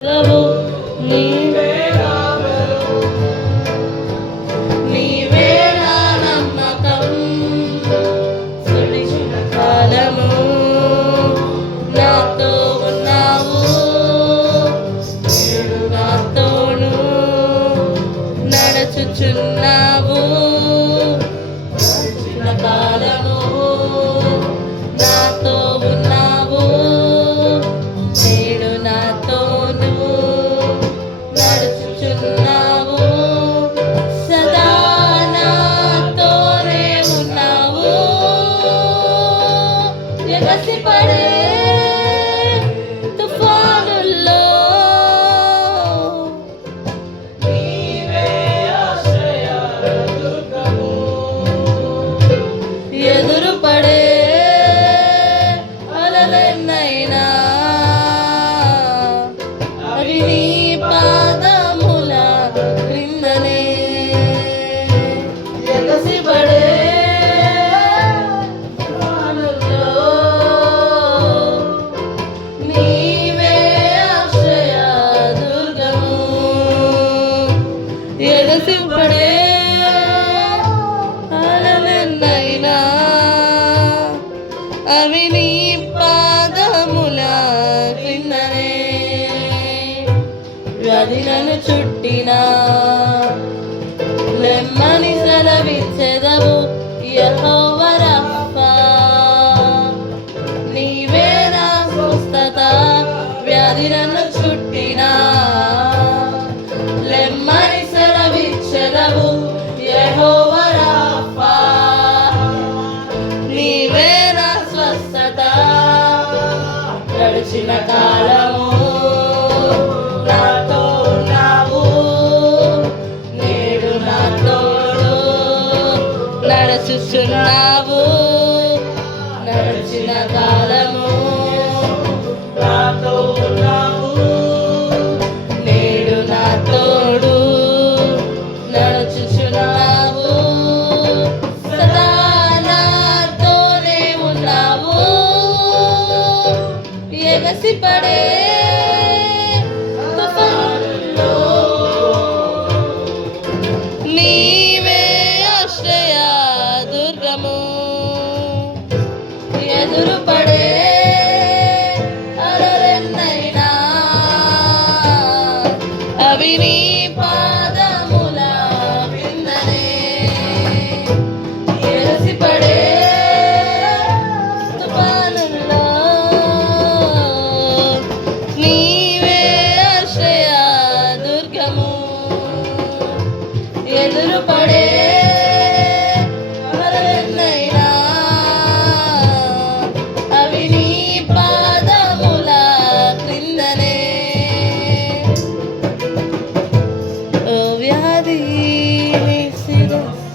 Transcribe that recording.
నీవే నీవే నా నమ్మకం సుడిచిన కాలము నాతో ఉన్నావు నేడు నాతోను నడుచుచున్నావు సుడిచిన కాలము నాతో ఉన్నావు నేడు నాతోను నడుచుచున్నావు సదా నాతోనే ఉన్నావు ఎగసిపడే తుఫానుల్లో నీవే ఆశ్రయదుర్గము ఎదురుపడే అలలెన్నైనా అవి నీ పాదముల క్రిందనే ఎగసిపడే వానల్లో నీవే ఆశ్రయదుర్గము ఎగసిపడే అలలెన్నైనా అవి నీ పాదముల క్రిందనే వ్యాధి నన్ను చుట్టినా లెమ్మని సెలవిచ్చెదవు యెహోవా రఫా నీవే నా స్వస్థత వ్యాధి నన్ను చుట్టినా లెమ్మని సెలవిచ్చెదవు యెహోవా రఫా నీవే నా స్వస్థత గడిచిన కాలము నాతో ఉన్నావు నేడు నాతోడు నడుచుచున్నావు నడిచిన కాలము నాతో ఉన్నావు నేడు నాతోడు నడుచుచున్నావు సదా నాతోనే ఉన్నావు ఎగసిపడే తుఫానుల్లో నీవే ఆశ్రయదుర్గము ఎదురుపడే అలలెన్నైనా అవి నీ పాదముల క్రిందనే ఎగసిపడే తుఫానుల్లో నీవే ఆశ్రయదుర్గము ఎదురుపడే